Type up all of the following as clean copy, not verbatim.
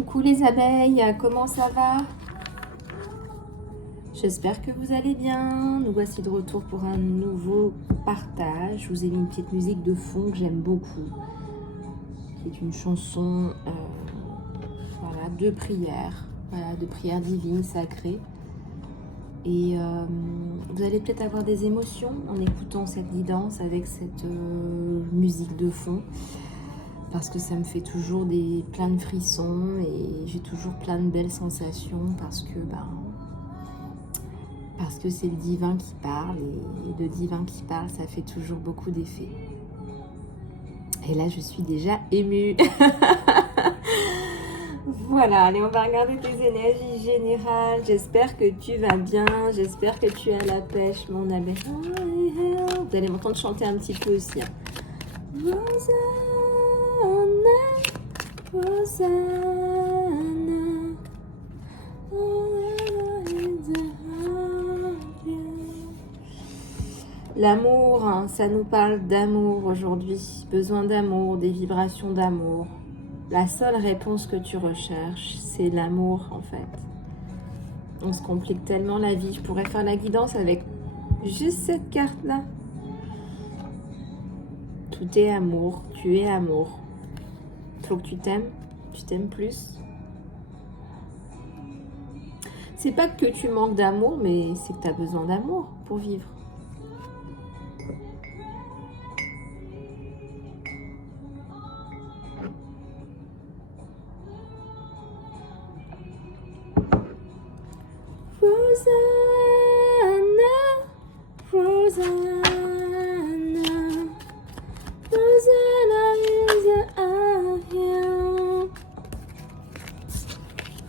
Coucou les abeilles, comment ça va? J'espère que vous allez bien. Nous voici de retour pour un nouveau partage. Je vous ai mis une petite musique de fond que j'aime beaucoup. C'est une chanson voilà, de prière, voilà, de prière divine, sacrée. Et vous allez peut-être avoir des émotions en écoutant cette guidance avec cette musique de fond. Parce que ça me fait toujours plein de frissons et j'ai toujours plein de belles sensations parce que c'est le divin qui parle et le divin qui parle, ça fait toujours beaucoup d'effet. Et là, je suis déjà émue. Voilà, allez, on va regarder tes énergies générales. J'espère que tu vas bien, j'espère que tu as la pêche, mon abeille. Vous allez m'entendre chanter un petit peu aussi. L'amour, hein, ça nous parle d'amour aujourd'hui. Besoin d'amour, des vibrations d'amour. La seule réponse que tu recherches, c'est l'amour en fait. On se complique tellement la vie. Je pourrais faire la guidance avec juste cette carte-là. Tout est amour, tu es amour. Faut que tu t'aimes plus. C'est pas que tu manques d'amour, mais c'est que tu as besoin d'amour pour vivre. Rosanna, Rosanna, Rosanna is here.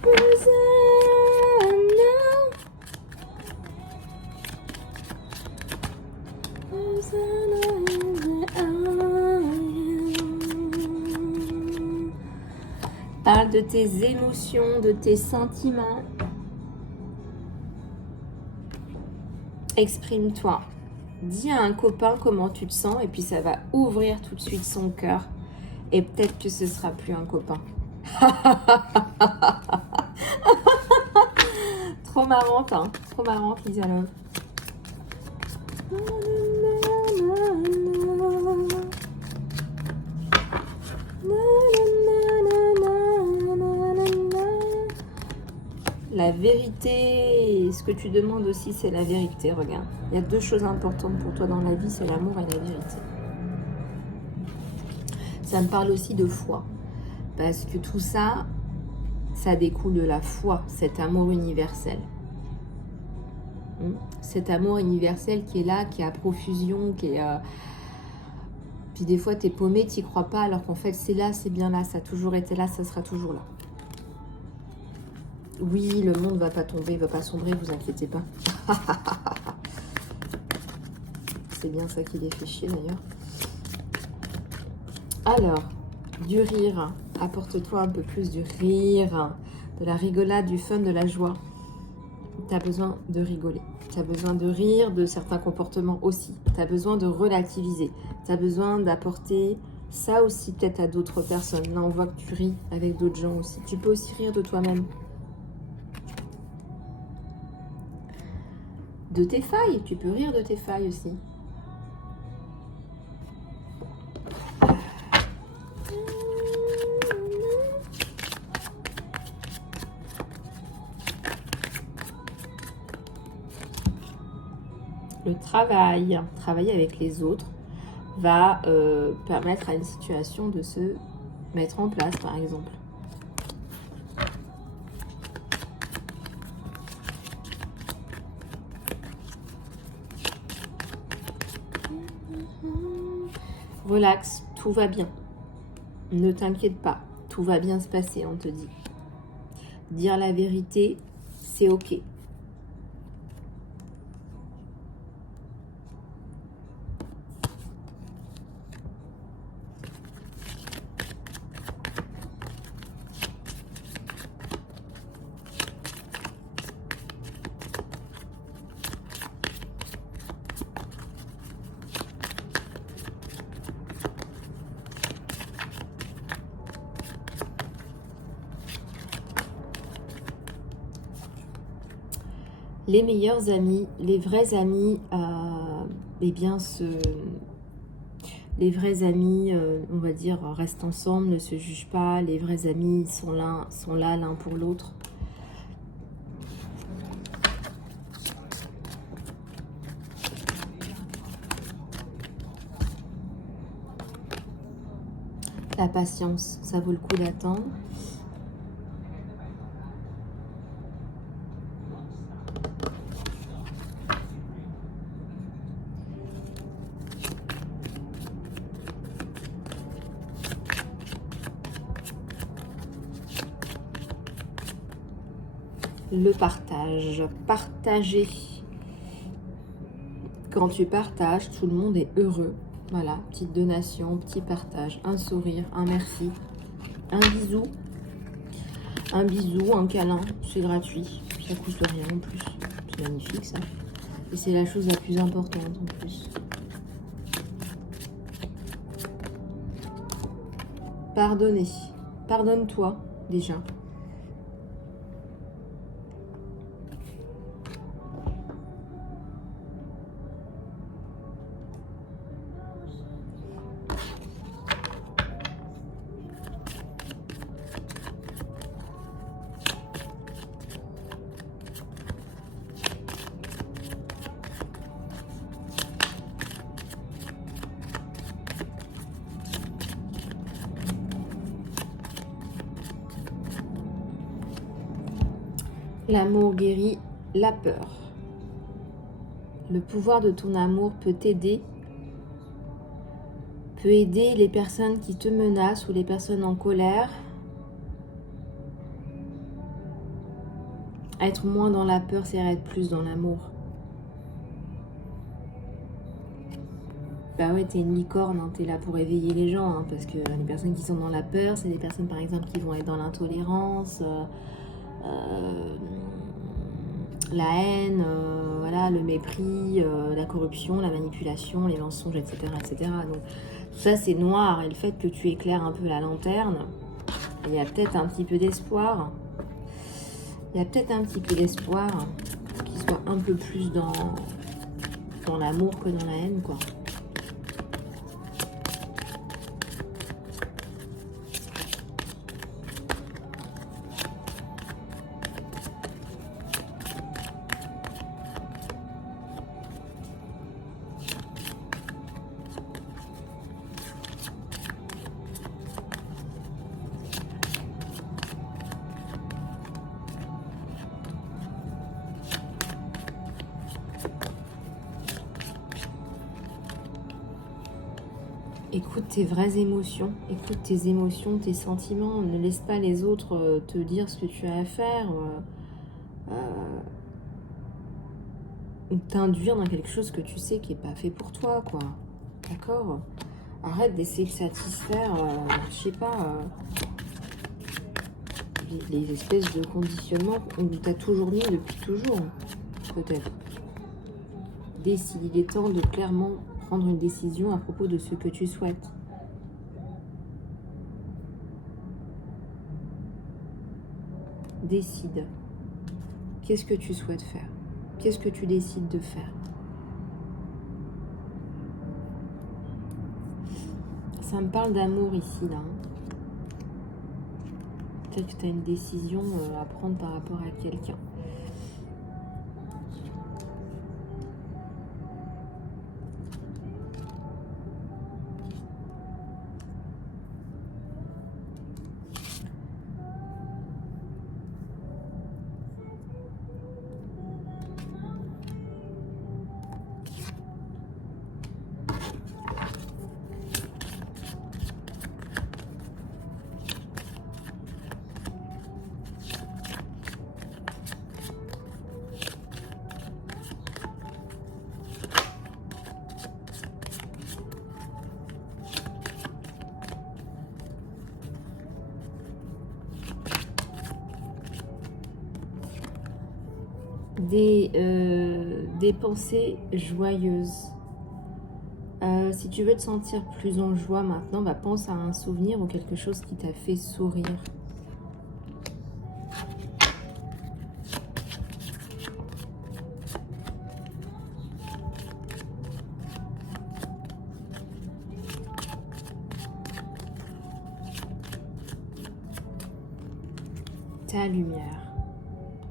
Rosanna, Rosanna is here. Parle de tes émotions, de tes sentiments. Exprime-toi. Dis à un copain comment tu te sens et puis ça va ouvrir tout de suite son cœur. Et peut-être que ce sera plus un copain. Trop marrante, hein. Trop marrante, Lisa Love. La vérité, ce que tu demandes aussi, c'est la vérité. Regarde, il y a deux choses importantes pour toi dans la vie, c'est l'amour et la vérité. Ça me parle aussi de foi, parce que tout ça, ça découle de la foi, cet amour universel. Cet amour universel qui est là, qui est à profusion, qui est... Puis des fois, t'es paumé, t'y crois pas, alors qu'en fait, c'est là, c'est bien là, ça a toujours été là, ça sera toujours là. Oui, le monde ne va pas tomber, ne va pas sombrer, vous inquiétez pas. C'est bien ça qui les fait chier d'ailleurs. Alors, du rire. Apporte-toi un peu plus du rire, de la rigolade, du fun, de la joie. Tu as besoin de rigoler. Tu as besoin de rire de certains comportements aussi. Tu as besoin de relativiser. Tu as besoin d'apporter ça aussi peut-être à d'autres personnes. Là, on voit que tu ris avec d'autres gens aussi. Tu peux aussi rire de toi-même. De tes failles, tu peux rire de tes failles aussi. Le travail, travailler avec les autres, va permettre à une situation de se mettre en place, par exemple. Relax, tout va bien. Ne t'inquiète pas, tout va bien se passer, on te dit. Dire la vérité, c'est ok. Les meilleurs amis, les vrais amis, eh bien, les vrais amis, on va dire, restent ensemble, ne se jugent pas. Les vrais amis sont là l'un pour l'autre. La patience, ça vaut le coup d'attendre. Le partage, partager. Quand tu partages, tout le monde est heureux. Voilà, petite donation, petit partage, un sourire, un merci, un bisou, un câlin, c'est gratuit, ça coûte rien en plus. C'est magnifique ça. Et c'est la chose la plus importante en plus. Pardonner, pardonne-toi déjà. L'amour guérit la peur. Le pouvoir de ton amour peut t'aider, peut aider les personnes qui te menacent ou les personnes en colère à être moins dans la peur, c'est à être plus dans l'amour. Bah ouais, t'es une licorne, hein, t'es là pour éveiller les gens, hein, parce que les personnes qui sont dans la peur, c'est des personnes par exemple qui vont être dans l'intolérance, la haine, voilà, le mépris, la corruption, la manipulation, les mensonges, etc. etc. Donc tout ça c'est noir, et le fait que tu éclaires un peu la lanterne, il y a peut-être un petit peu d'espoir. Il y a peut-être un petit peu d'espoir qu'il soit un peu plus dans l'amour que dans la haine, quoi. Écoute tes vraies émotions, écoute tes émotions, tes sentiments. Ne laisse pas les autres te dire ce que tu as à faire ou t'induire dans quelque chose que tu sais qui n'est pas fait pour toi, quoi. D'accord? Arrête d'essayer de satisfaire, je sais pas, les espèces de conditionnements où tu as toujours mis depuis toujours, peut-être. Décide, il est temps de clairement prendre une décision à propos de ce que tu souhaites. Décide. Qu'est-ce que tu souhaites faire? Qu'est-ce que tu décides de faire? Ça me parle d'amour ici, là. Peut-être que tu as une décision à prendre par rapport à quelqu'un. Des pensées joyeuses. Si tu veux te sentir plus en joie maintenant, bah, pense à un souvenir ou quelque chose qui t'a fait sourire. ta lumière.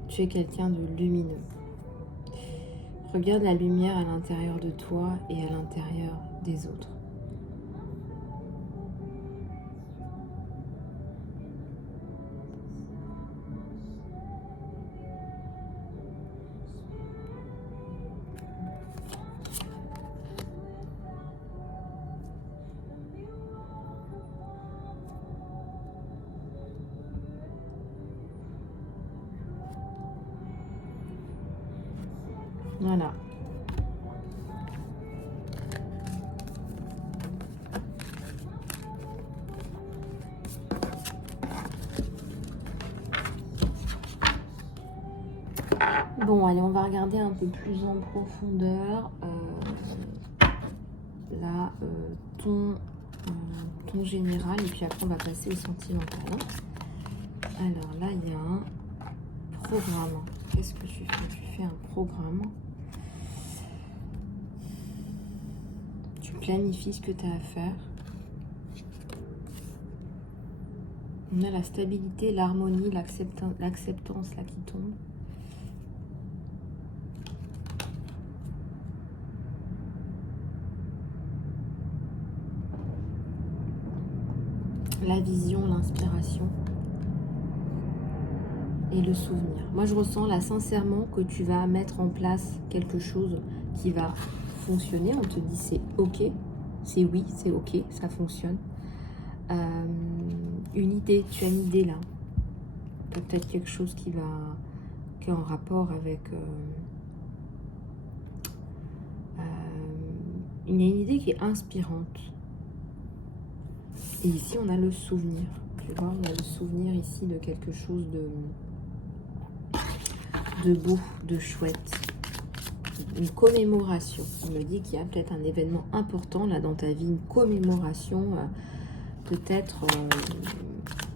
Tu es quelqu'un de lumineux. Regarde la lumière à l'intérieur de toi et à l'intérieur des autres. Voilà. Bon, allez, on va regarder un peu plus en profondeur. Là, ton général, et puis après, on va passer au sentimental. Alors là, il y a un programme. Qu'est-ce que tu fais? Tu fais un programme. Tu planifies ce que tu as à faire. On a la stabilité, l'harmonie, l'acceptance là qui tombe. La vision, l'inspiration et le souvenir. Moi, je ressens là sincèrement que tu vas mettre en place quelque chose qui va fonctionner. On te dit c'est ok, c'est oui, c'est ok, ça fonctionne. Une idée, tu as une idée là. Peut-être quelque chose qui est en rapport avec une idée qui est inspirante. Et ici, on a le souvenir. Tu vois, on a le souvenir ici de quelque chose de beau, de chouette. Une commémoration. On me dit qu'il y a peut-être un événement important là dans ta vie, une commémoration, peut-être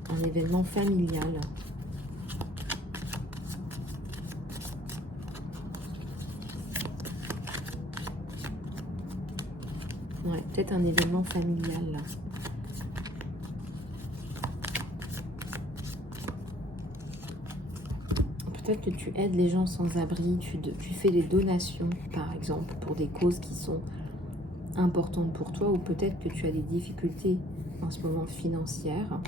un événement familial. Ouais, peut-être un événement familial là. Peut-être que tu aides les gens sans abri, tu fais des donations, par exemple, pour des causes qui sont importantes pour toi, ou peut-être que tu as des difficultés en ce moment financières.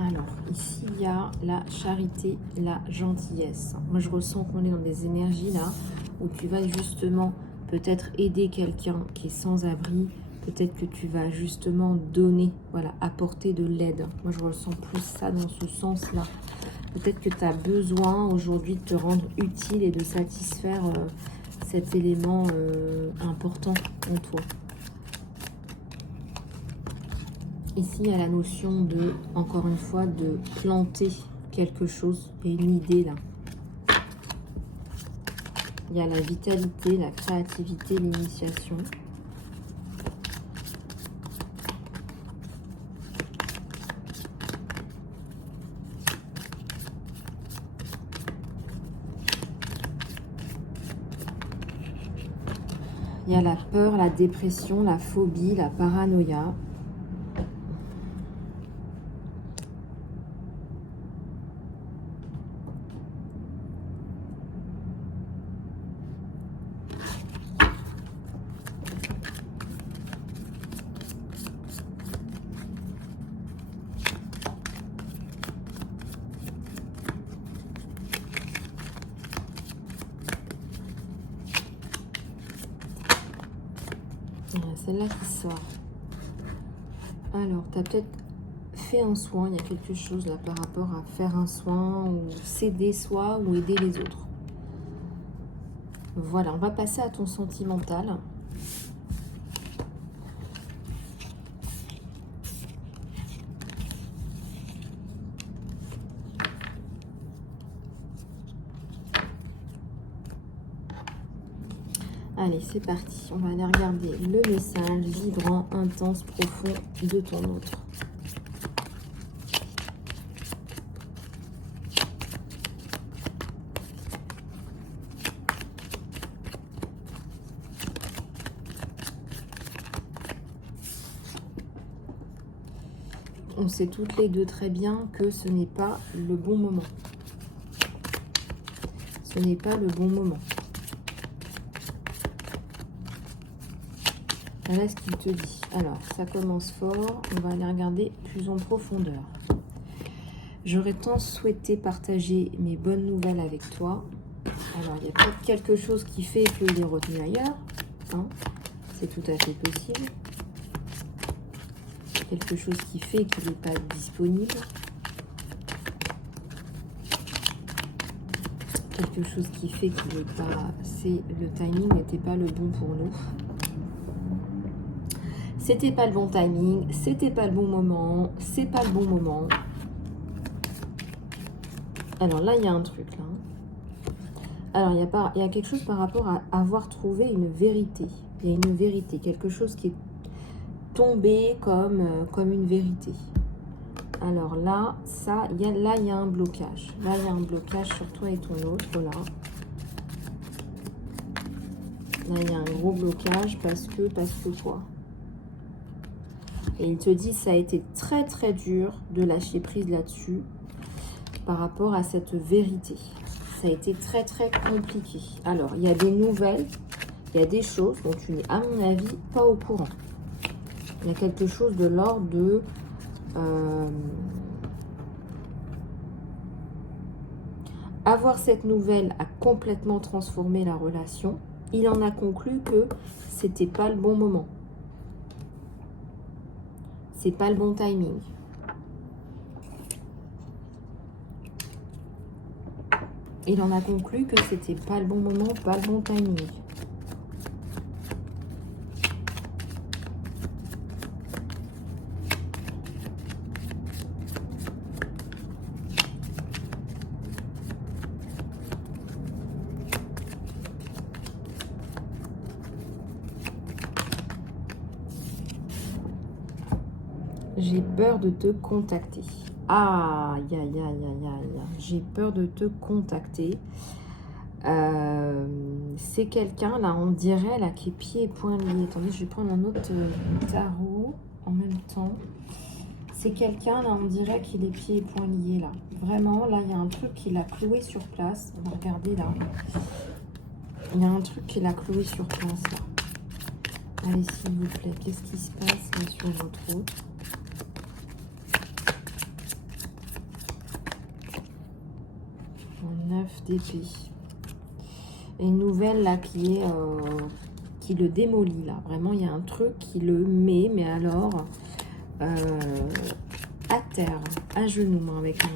Alors, ici, il y a la charité, la gentillesse. Moi, je ressens qu'on est dans des énergies là où tu vas justement peut-être aider quelqu'un qui est sans abri. Peut-être que tu vas justement donner, voilà, apporter de l'aide. Moi, je ressens plus ça dans ce sens-là. Peut-être que tu as besoin aujourd'hui de te rendre utile et de satisfaire cet élément important en toi. Ici, il y a la notion de, encore une fois, de planter quelque chose. Il y a une idée là. Il y a la vitalité, la créativité, l'initiation. Il y a la peur, la dépression, la phobie, la paranoïa. Celle-là qui sort. Alors, tu as peut-être fait un soin. Il y a quelque chose là par rapport à faire un soin ou s'aider soi ou aider les autres. Voilà, on va passer à ton sentimental. Allez, c'est parti. On va aller regarder le message vibrant, intense, profond de ton autre. On sait toutes les deux très bien que ce n'est pas le bon moment. Ce n'est pas le bon moment. Voilà ce qu'il te dit. Alors, ça commence fort. On va aller regarder plus en profondeur. J'aurais tant souhaité partager mes bonnes nouvelles avec toi. Alors, il y a peut-être quelque chose qui fait qu'il est retenu ailleurs. Hein, c'est tout à fait possible. Quelque chose qui fait qu'il n'est pas disponible. Quelque chose qui fait qu'il n'est pas... Le timing n'était pas le bon pour nous. C'était pas le bon timing, c'était pas le bon moment, c'est pas le bon moment. Alors là, il y a un truc là. Alors, il y a quelque chose par rapport à avoir trouvé une vérité. Il y a une vérité, quelque chose qui est tombé comme une vérité. Alors là, il y a un blocage. Là, il y a un blocage sur toi et ton autre, là. Là, il y a un gros blocage parce que quoi? Et il te dit, ça a été très très dur de lâcher prise là-dessus par rapport à cette vérité. Ça a été très très compliqué. Alors, il y a des nouvelles, il y a des choses dont tu n'es, à mon avis, pas au courant. Il y a quelque chose de l'ordre de... avoir cette nouvelle a complètement transformé la relation. Il en a conclu que c'était pas le bon moment. C'est pas le bon timing. Il en a conclu que c'était pas le bon moment, pas le bon timing. J'ai peur de te contacter. Aïe, aïe, aïe, aïe, aïe. J'ai peur de te contacter. C'est quelqu'un, là, on dirait, là, qui est pieds et poings liés. Attendez, je vais prendre un autre tarot en même temps. C'est quelqu'un, là, on dirait qu'il est pieds et poings liés, là. Vraiment, là, il y a un truc qui l'a cloué sur place. On va regarder, là. Il y a un truc qui l'a cloué sur place, là. Allez, s'il vous plaît, qu'est-ce qui se passe là, sur votre autre? Un 9 d'épée. Et une nouvelle là qui le démolit là. Vraiment, il y a un truc qui le met, mais alors à terre, à genoux, avec un...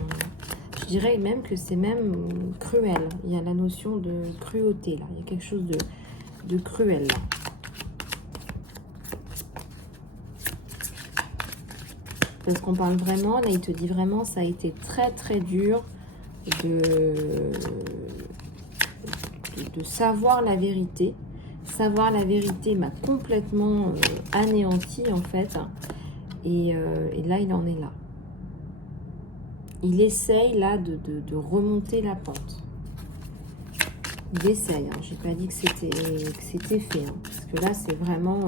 Je dirais même que c'est même cruel. Il y a la notion de cruauté là. Il y a quelque chose de cruel là. Parce qu'on parle vraiment, là il te dit vraiment, ça a été très très dur de savoir la vérité. Savoir la vérité m'a complètement anéanti en fait. Et là, il en est là. Il essaye là de remonter la pente. Il essaye. Hein. J'ai pas dit que c'était fait. Hein. Parce que là, c'est vraiment...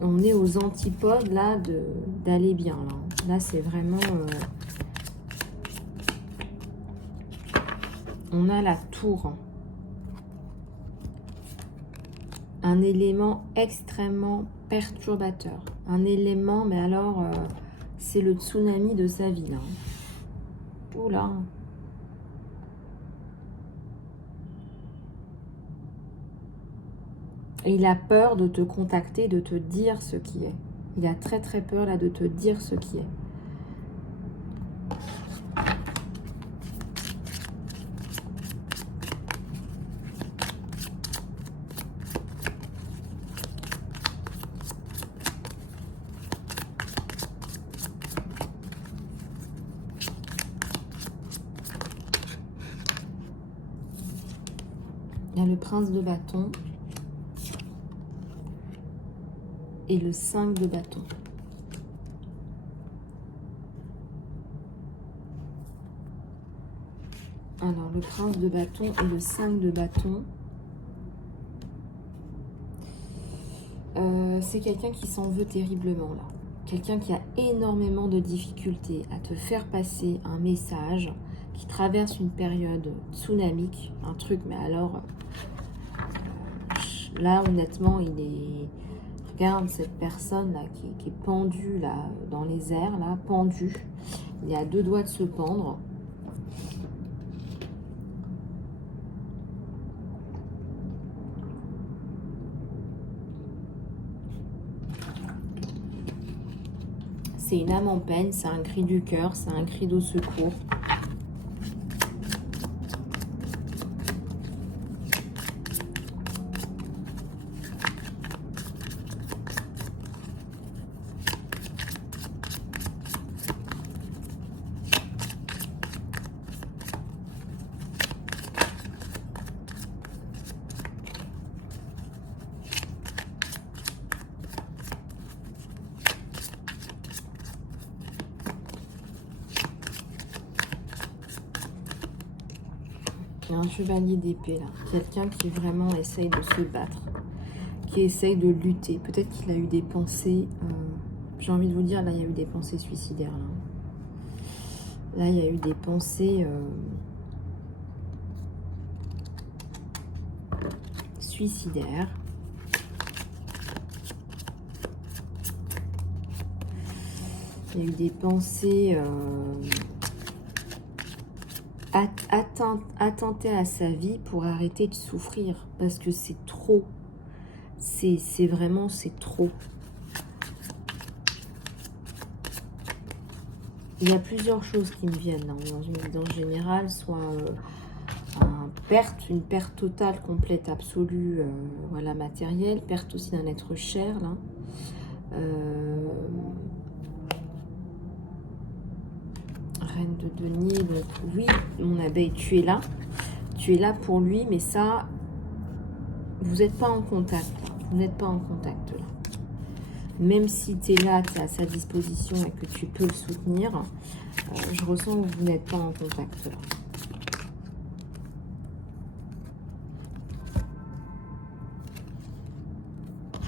on est aux antipodes là d'aller bien. Là, c'est vraiment... on a la tour. Un élément extrêmement perturbateur. Un élément, mais alors, c'est le tsunami de sa vie, là. Oula. Et il a peur de te contacter, de te dire ce qui est. Il a très très peur, là, de te dire ce qui est. Il y a le prince de bâton. et le 5 de bâton. Alors, le prince de bâton et le 5 de bâton. C'est quelqu'un qui s'en veut terriblement, là. Quelqu'un qui a énormément de difficultés à te faire passer un message, qui traverse une période tsunamique, un truc, mais alors, là, honnêtement, il est... Regarde cette personne, là, qui est pendue, là, dans les airs, là, pendue. Il est à 2 doigts de se pendre. C'est une âme en peine, c'est un cri du cœur, c'est un cri de secours. Un chevalier d'épée là, quelqu'un qui vraiment essaye de se battre, qui essaye de lutter. Peut-être qu'il a eu des pensées, j'ai envie de vous dire, là il y a eu des pensées suicidaires. Là il y a eu des pensées suicidaires. Il y a eu des pensées attenter à sa vie pour arrêter de souffrir, parce que c'est trop, c'est vraiment, c'est trop. Il y a plusieurs choses qui me viennent là, dans une guidance générale, soit une perte totale, complète, absolue, voilà, matérielle, perte aussi d'un être cher là. Reine de denier, donc oui, mon abeille, tu es là pour lui, mais ça, vous n'êtes pas en contact, vous n'êtes pas en contact là. Même si tu es là, tu es à sa disposition et que tu peux le soutenir, je ressens que vous n'êtes pas en contact là.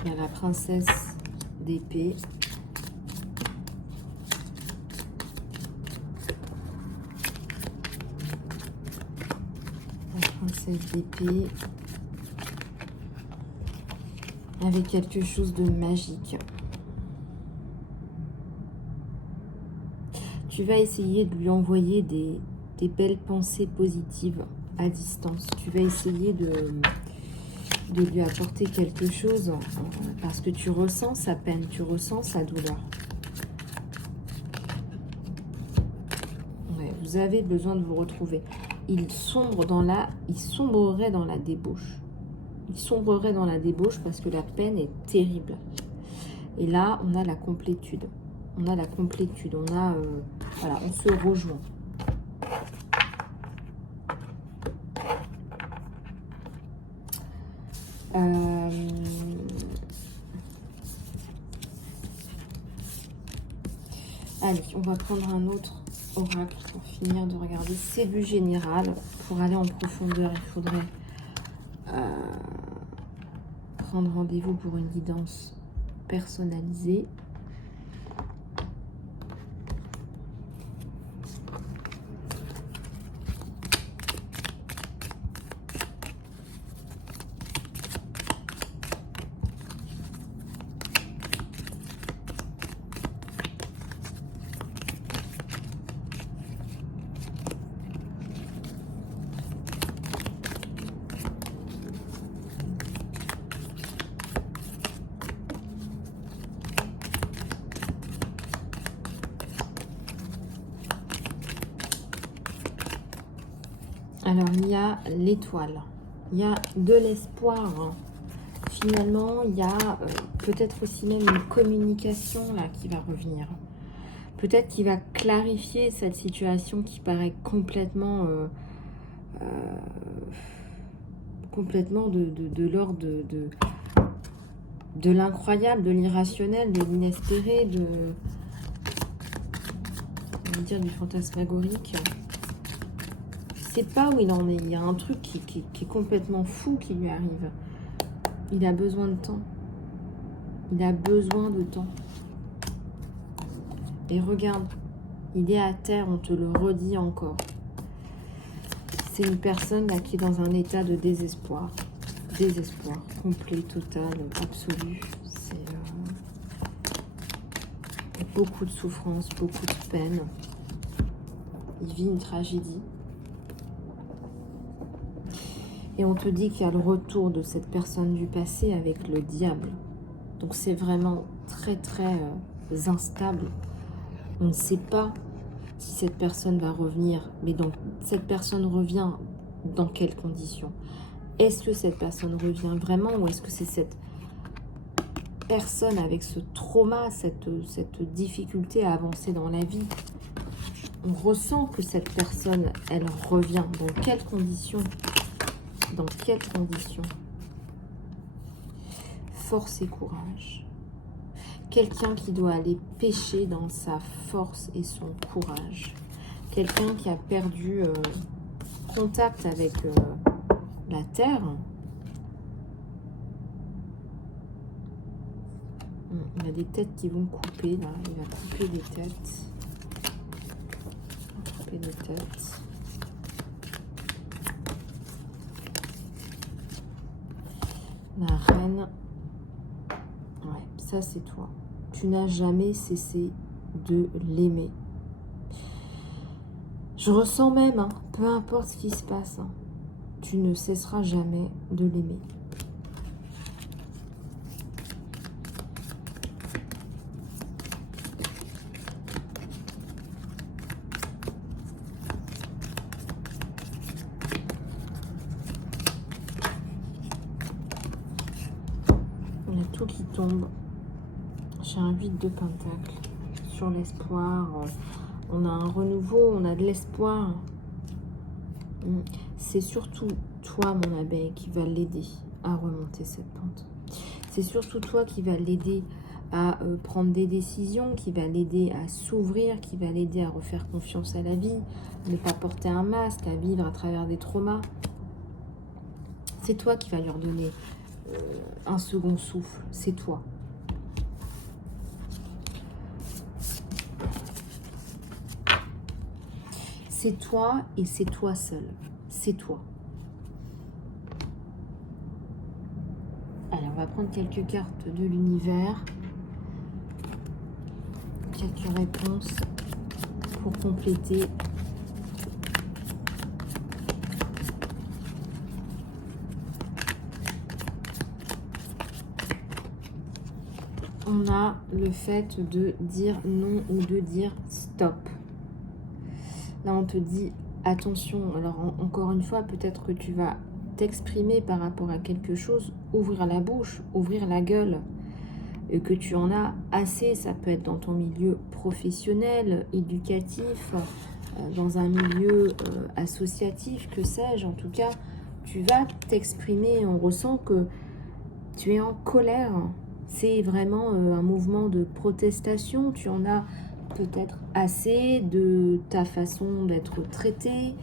Il y a la princesse d'épée. Princesse d'épée avec quelque chose de magique. Tu vas essayer de lui envoyer des belles pensées positives à distance. Tu vas essayer de lui apporter quelque chose parce que tu ressens sa peine, tu ressens sa douleur. Ouais, vous avez besoin de vous retrouver. Il sombrerait dans la débauche. Il sombrerait dans la débauche parce que la peine est terrible. Et là, on a la complétude. On a la complétude. On a, voilà, on se rejoint. Allez, on va prendre un autre oracle pour finir de regarder. C'est du général. Pour aller en profondeur, il faudrait prendre rendez-vous pour une guidance personnalisée. Alors, il y a l'étoile. Il y a de l'espoir. Finalement, il y a peut-être aussi même une communication là qui va revenir. Peut-être qu'il va clarifier cette situation qui paraît complètement complètement de l'ordre de l'incroyable, de l'irrationnel, de l'inespéré, on va dire du fantasmagorique. Il ne sait pas où il en est. Il y a un truc qui est complètement fou qui lui arrive. Il a besoin de temps. Il a besoin de temps. Et regarde, il est à terre, on te le redit encore. C'est une personne là qui est dans un état de désespoir. Désespoir complet, total, absolu. C'est beaucoup de souffrance, beaucoup de peine. Il vit une tragédie. Et on te dit qu'il y a le retour de cette personne du passé avec le diable. Donc c'est vraiment très très instable. On ne sait pas si cette personne va revenir, mais donc cette personne revient dans quelles conditions? Est-ce que cette personne revient vraiment, ou est-ce que c'est cette personne avec ce trauma, cette difficulté à avancer dans la vie? On ressent que cette personne, elle revient. Dans quelles conditions? Dans quelles conditions? Force et courage. Quelqu'un qui doit aller pêcher dans sa force et son courage. Quelqu'un qui a perdu contact avec la terre. Il y a des têtes qui vont couper là. Il va couper des têtes. Couper des têtes. La reine. Ouais, ça c'est toi. Tu n'as jamais cessé de l'aimer. Je ressens même, hein, peu importe ce qui se passe, hein, tu ne cesseras jamais de l'aimer. Il y a tout qui tombe. J'ai un 8 de pentacle sur l'espoir. On a un renouveau, on a de l'espoir. C'est surtout toi, mon abeille, qui va l'aider à remonter cette pente. C'est surtout toi qui va l'aider à prendre des décisions, qui va l'aider à s'ouvrir, qui va l'aider à refaire confiance à la vie, ne pas porter un masque, à vivre à travers des traumas. C'est toi qui va lui redonner un second souffle. C'est toi. C'est toi et c'est toi seul. C'est toi. Alors, on va prendre quelques cartes de l'univers. Quelques réponses pour compléter. On a le fait de dire non ou de dire stop. Là, on te dit attention. Alors, encore une fois, peut-être que tu vas t'exprimer par rapport à quelque chose, ouvrir la bouche, ouvrir la gueule, et que tu en as assez. Ça peut être dans ton milieu professionnel, éducatif, dans un milieu associatif, que sais-je. En tout cas, tu vas t'exprimer. On ressent que tu es en colère. C'est vraiment un mouvement de protestation. Tu en as peut-être assez de ta façon d'être traité.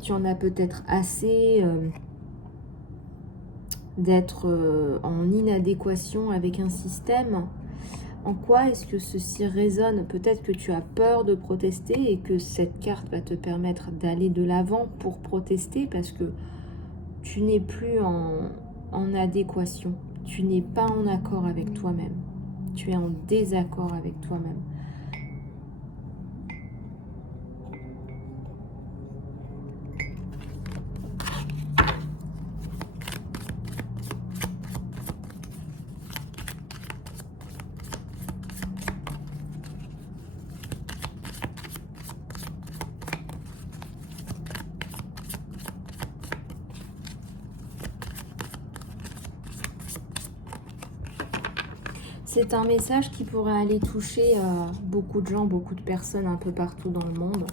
Tu en as peut-être assez d'être en inadéquation avec un système. En quoi est-ce que ceci résonne? Peut-être que tu as peur de protester et que cette carte va te permettre d'aller de l'avant pour protester, parce que tu n'es plus en adéquation. Tu n'es pas en accord avec toi-même. Tu es en désaccord avec toi-même. C'est un message qui pourrait aller toucher beaucoup de gens, beaucoup de personnes un peu partout dans le monde.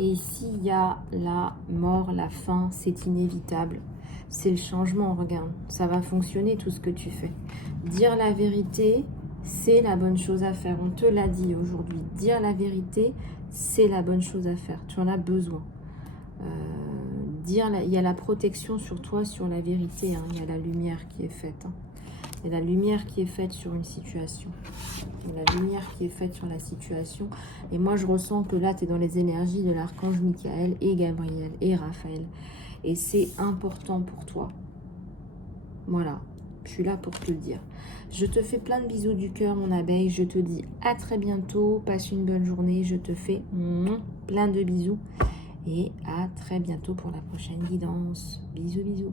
Et ici, il y a la mort, la fin, c'est inévitable. C'est le changement, regarde. Ça va fonctionner tout ce que tu fais. Dire la vérité, c'est la bonne chose à faire. On te l'a dit aujourd'hui. Dire la vérité, c'est la bonne chose à faire. Tu en as besoin. Il y a la protection sur toi, sur la vérité. Hein. Il y a la lumière qui est faite. Hein. Il y a la lumière qui est faite sur une situation. Il y a la lumière qui est faite sur la situation. Et moi, je ressens que là, tu es dans les énergies de l'archange Michael et Gabriel et Raphaël. Et c'est important pour toi. Voilà. Je suis là pour te le dire. Je te fais plein de bisous du cœur, mon abeille. Je te dis à très bientôt. Passe une bonne journée. Je te fais plein de bisous. Et à très bientôt pour la prochaine guidance. Bisous, bisous.